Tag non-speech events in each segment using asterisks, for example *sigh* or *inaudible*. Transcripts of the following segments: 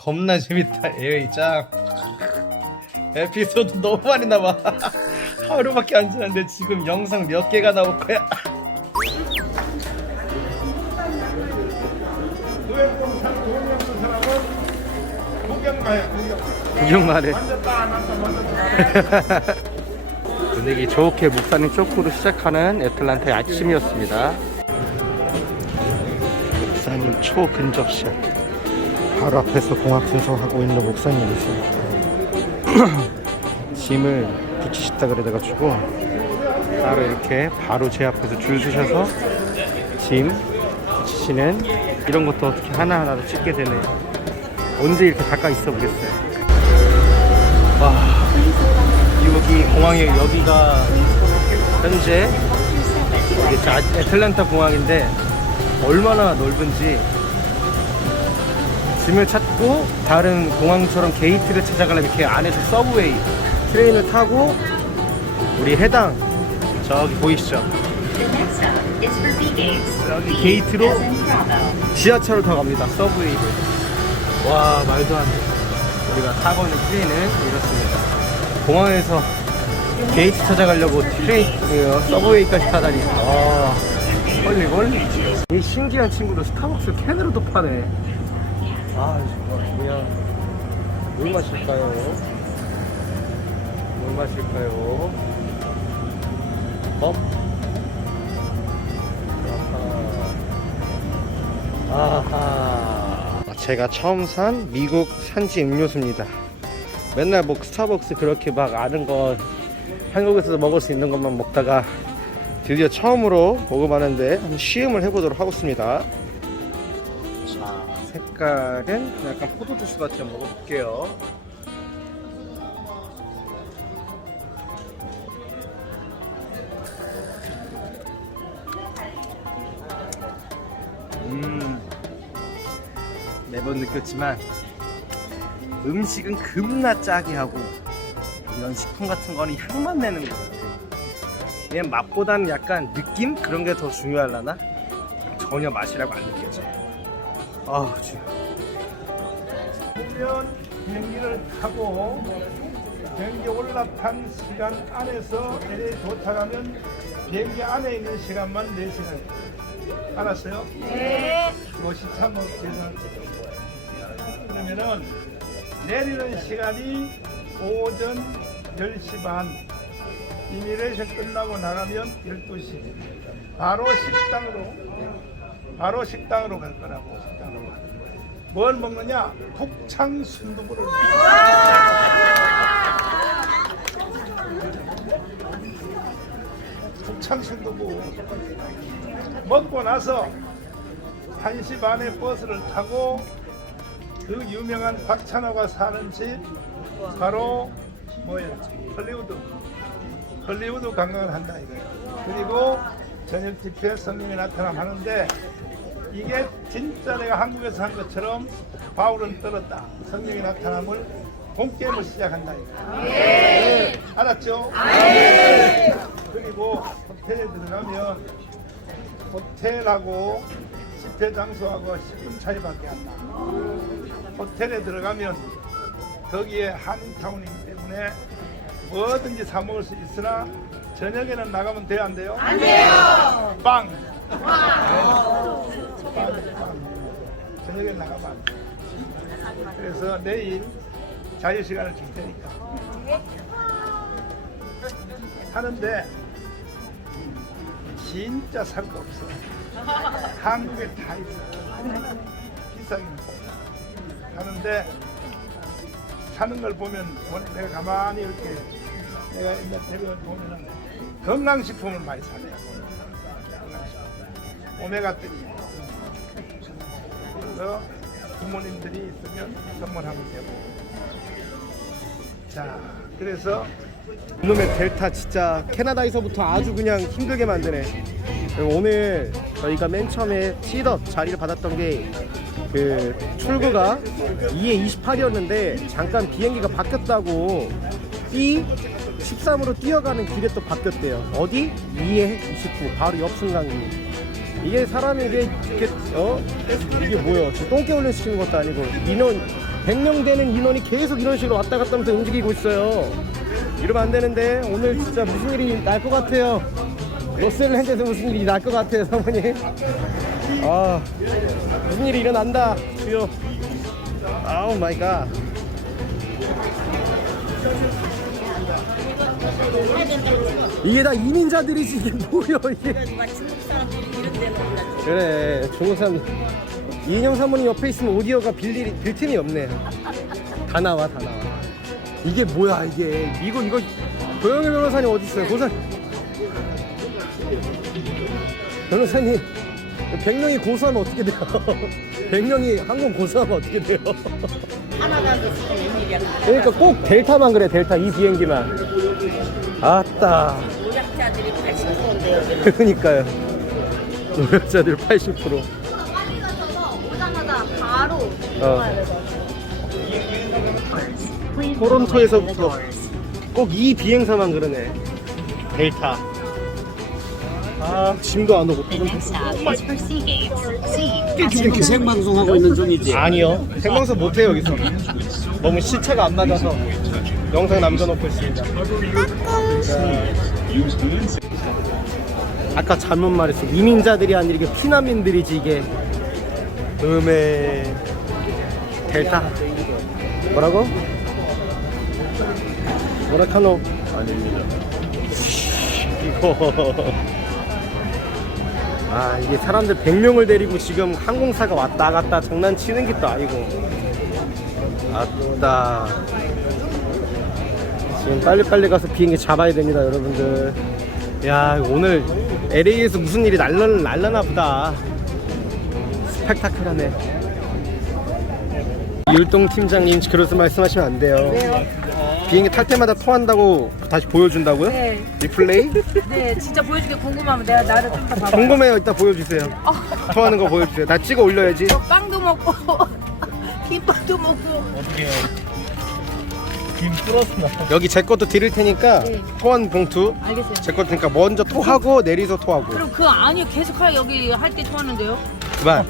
겁나 재밌다. 에이 짱. 에피소드 너무 많이 나와. *laughs* 하루밖에 안 지났는데 지금 영상 몇 개가 나올 거야? 구경만 해. 구경 구경만 해 분위기 좋게 목사님 쪽으로 시작하는 애틀란타의 아침이었습니다. 목사님 초근접샷 바로 앞에서 공학 순서하고 있는 목사님이세요. *clears throat* 짐을 붙이셨다 그래가지고 따로 이렇게 바로 제 앞에서 줄 서셔서 짐 붙이시는 이런 것도 어떻게 하나하나로 찍게 되네요. 언제 이렇게 가까이 있어 보겠어요? 와 여기 공항에 여기가 현재 애틀란타 공항인데 얼마나 넓은지 짐을 찾고 다른 공항처럼 게이트를 찾아가려면 이렇게 안에서 서브웨이 트레인을 타고 우리 해당 저기 보이시죠? 여기 게이트로. 지하철을 타고 갑니다. 서브웨이를 와 말도 안 돼. 우리가 타고 있는 트레인은 이렇습니다. 공항에서 게이트 찾아가려고 트레인 그 서브웨이까지 타다니. 아 헐리걸? 이 신기한 친구도 스타벅스 캔으로도 파네 아 정말 그냥 뭘 마실까요 뭘 마실까요 어? 아하. 아하. 제가 처음 산 미국 산지 음료수입니다. 맨날 뭐 스타벅스 그렇게 막 아는 거 한국에서도 먹을 수 있는 것만 먹다가 드디어 처음으로 먹어봤는데 한번 시음을 해보도록 하겠습니다. 자, 색깔은 약간 포도 주스 같이 한번 먹어볼게요. 음, 매번 느꼈지만 음식은 겁나 짜게 하고 이런 식품 같은 거는 향만 내는 거 같아. 그냥 맛보다는 약간 느낌 그런 게 더 중요하려나? 전혀 맛이라고 안 느껴져. 아, 지금 보면 비행기를 타고 비행기 올라탄 시간 안에서 내려 도착하면 비행기 안에 있는 시간만 4시간. 알았어요? 네. 시차 뭐 계산할 거예요 그러면은 내리는 시간이 오전 10시 반. 이미레이션 끝나고 나가면 12시. 바로 식당으로 바로 식당으로 갈 거라고 식당으로 갈 거예요. 뭘 먹느냐? 북창 순두부를 북창 순두부. 먹고 나서 1시 반에 버스를 타고 그 유명한 박찬호가 사는 집 바로 뭐야 헐리우드. 헐리우드 관광을 한다 이거예요. 그리고 저녁 집회 성령이 나타남 하는데 이게 진짜 내가 한국에서 한 것처럼 바울은 떨었다. 성령의 나타남을 본게임을 시작한다. 네. 알았죠? 그리고 호텔에 들어가면 호텔하고 집회 장소하고 10분 차이밖에 안 나. 호텔에 들어가면 거기에 한인타운이기 때문에 뭐든지 사 먹을 수 있으나 저녁에는 나가면 돼요 안 돼요? 안 돼요. 빵. 저녁에 나가면 안 돼. 그래서 내일 자유 시간을 줄 테니까 하는데 진짜 살 거 없어. 한국에 다 있어. 비싸긴 하는데 사는 걸 보면 내가 가만히 이렇게 내가 옛날 대변 보면은 건강식품을 많이 사네요. 건강식품. 오메가 3. 그래서 부모님들이 있으면 선물하면 되고. 자, 그래서 이놈의 델타 진짜 캐나다에서부터 아주 그냥 힘들게 만드네. 오늘 저희가 맨 처음에 시덥 자리를 받았던 게 그 출구가 2에 28이었는데 잠깐 비행기가 바뀌었다고 B 13으로 뛰어가는 길에 또 바뀌었대요. 어디? 2에 29 바로 옆 승강기. 이게 사람이 이게 이게 어 이게 뭐야? 똥개 훈련 시키는 것도 아니고 인원 100명 되는 인원이 계속 이런 식으로 왔다 갔다 하면서 움직이고 있어요. 이러면 안 되는데 오늘 진짜 무슨 일이 날 것 같아요. 로스앤젤레스에서 무슨 일이 날 것 같아요, 사모님. 아 무슨 일이 일어난다, 주요. 아우 마이 갓. 이게 다 이민자들이지 이게 *laughs* 뭐야 이게. 그래 중국 사람. 이인영 사모님 옆에 있으면 오디오가 빌, 빌 틈이 없네. 다 나와 다 나와. 이게 뭐야 이게? 이거 이거 고영일 변호사님 어디 있어요? 고사 변호사님 100명이 고소하면 어떻게 돼요? *laughs* 100명이 항공 고소하면 어떻게 돼요? 하나라도 쓰는 일이야. 그러니까 꼭 델타만 그래 델타. 이 비행기만 아따 노약자들이 80%인데요. 그러니까요. 노약자들 80% 빨리 가셔서 오자마자 바로 어. 토론토에서부터 꼭 이 비행사만 그러네. 델타. 아 짐도 안 오고. The next stop is for Seagates. See, 이렇게 생방송하고 있는 중이지. 아니요. 생방송 못해요 여기서. 너무 시차가 안 맞아서 영상 남겨놓고 있습니다 아까 잘못 말했어. 이민자들이 아니라 이게 피난민들이지 이게. 음에 델타. 뭐라고? 뭐라카노. 아닙니다. 이거. 아 이게 사람들 100명을 데리고 지금 항공사가 왔다 갔다 장난치는 게 또 아니고. 아따 지금 빨리빨리 가서 비행기 잡아야 됩니다 여러분들. 야 오늘 LA에서 무슨 일이 날라, 날라나 보다. 스펙타클하네. 율동 팀장님 그래서 말씀하시면 안 돼요. 비행기 탈 때마다 토한다고 다시 보여준다고요? 네. 리플레이? *laughs* 네, 진짜 보여줄게 궁금하면 내가 나를 좀더 봐봐. 궁금해요. 이따 보여주세요. 토하는 거 보여주세요. 나 찍어 올려야지. 빵도 먹고 *laughs* 김밥도 먹고. 여기 제 것도 드릴 테니까 네. 토한 봉투 알겠어요. 제 것도 테니까 먼저 토하고 내리서 토하고 그럼 그 아니 계속 할 여기 할 때 좋았는데요. 그만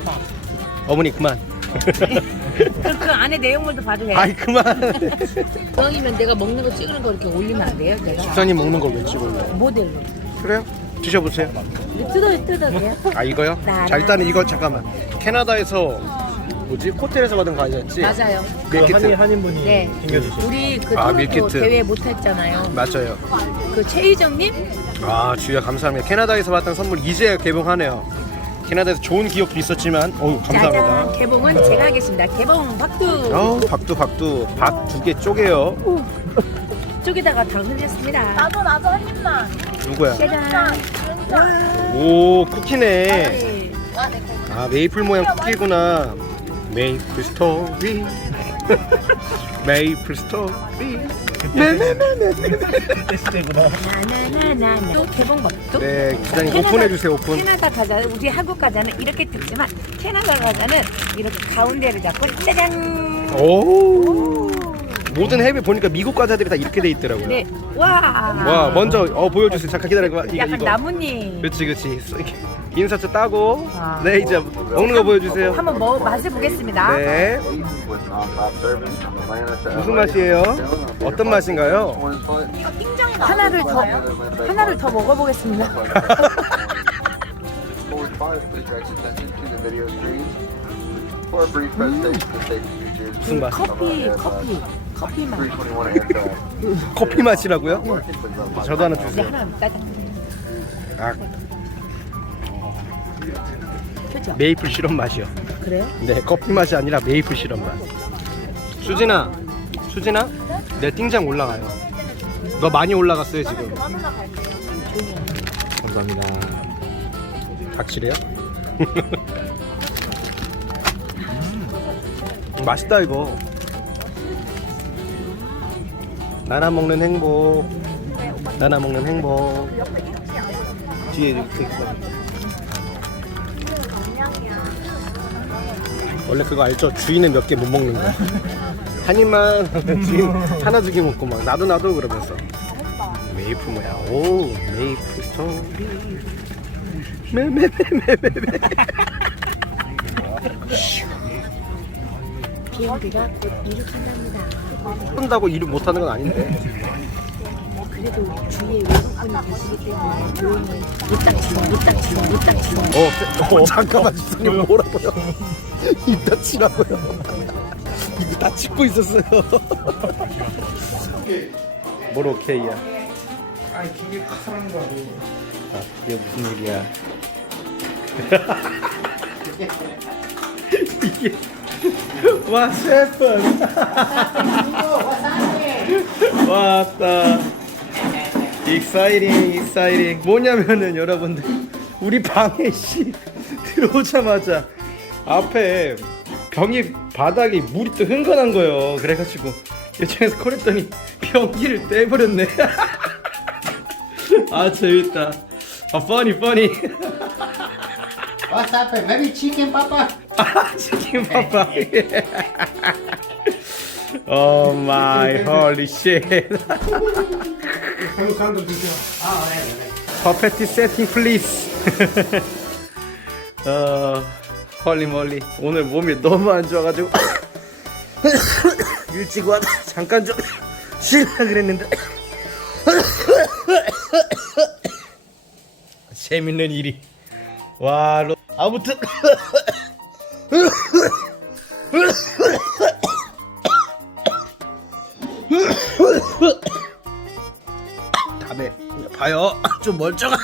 어머니 그만 *laughs* 그럼 그 안에 내용물도 봐도 돼. 아이 그만 *laughs* 그왕이면 내가 먹는 거 찍는 거 이렇게 올리면 안 돼요, 내가? 집사님 먹는 걸왜 찍어요 모델로. 그래요? 드셔보세요 이거 뜯어 뜯어도 돼요? 아 이거요? 자 일단은 이거 잠깐만 캐나다에서 뭐지? 호텔에서 받은 거 아니었지? 맞아요. 밀키트 네. 우리 그 아, 토론토 밀키트. 대회 못했잖아요. 맞아요 그 최희정님 아 주야 감사합니다 캐나다에서 받은 선물 이제 개봉하네요 캐나다에서 좋은 기억도 있었지만 어우 짜잔 감사합니다 개봉은 제가 하겠습니다. 개봉 박두. 어우 박두 박두 밥 두 개 쪼개요 쪽에다가 다 흘렸습니다. 나도 나도 한 입만 누구야? 짜잔. 오 쿠키네 네. 아 메이플 모양 쿠키구나 메이플 스토리 메이플 스토리 네네네네 나나나나 또 개봉 박두. 네 기자님 캐나다- 오픈해 주세요 오픈. 캐나다 과자는 우리 한국 과자는 이렇게 뜯지만 캐나다 과자는 이렇게 가운데를 잡고 짜잔. 오 모든 해외 보니까 미국 과자들이 다 이렇게 돼 있더라고요. 네. 와. 와 먼저 어 보여주세요. 잠깐 기다려봐. 이거 약간 이거. 나뭇잎. 그렇지 그렇지 인사트 따고 아. 네 이제 먹는 거 보여주세요 한번 먹어 맛을 보겠습니다. 네 무슨 맛이에요? 어떤 맛인가요? 이거 띵정이 하나를 더 하나를 더 먹어보겠습니다. Forward five, please direct attention to the video screen. For a brief presentation of the safety features 무슨 맛? 커피 커피 커피 맛. 321 aircraft. 커피 맛이라고요? On 저도 하나 네, 주세요 하나 짜잔. 아, 그죠? 메이플 시럽 맛이요. 그래요? 네 커피 맛이 아니라 메이플 시럽 맛. 수진아 수진아 내 띵장 올라가요. 너 많이 올라갔어요 지금. 감사합니다. 확실해요? 음, *laughs* 맛있다 이거. 나나 먹는 행복. 나나 먹는 행복. 뒤에 이렇게 있어 원래 그거 알죠? 주인은 몇 개 못 먹는 거. 한 입만 주인 하나 두 개 먹고 막 나도 나도 그러면서. 메이플 뭐야? 오 메이플 스토리. 매매매매매매. 비행기가 곧 이륙한답니다. 한다고 일을 못하는 건 아닌데. 그래도 주위에 외국분이 계시기 때문에 조용히 입 닥치고 입 닥치고 입 닥치고 어, 어 잠깐만 주사님 뭐라고요? *laughs* 입 다치라고요. *laughs* 입 다치고 있었어요. *laughs* 뭘 오케이야? 아니 기계 카사라는 거 아니에요 아, 이게 무슨 일이야? 이게 What's happened? 왔다. 익사이링, 익사이링. 뭐냐면은 여러분들 우리 방에 씨 들어오자마자 앞에 병이 바닥에 물이 또 흥건한 거예요. 그래가지고 요청해서 콜했더니 변기를 떼버렸네. *laughs* 아 재밌다. 아 funny funny. What's happened? Maybe chicken, Papa? *laughs* 아 치킨 파파. *laughs* 오 마이 홀리 쉣. 한국 사람들 드세요 퍼펙트 세팅 플리즈. 어 홀리 몰리 오늘 몸이 너무 안 좋아가지고 일찍 와 잠깐 좀 쉬려 그랬는데 재밌는 일이 와 로... 아무튼 다음에 봐요. 좀 멀쩡한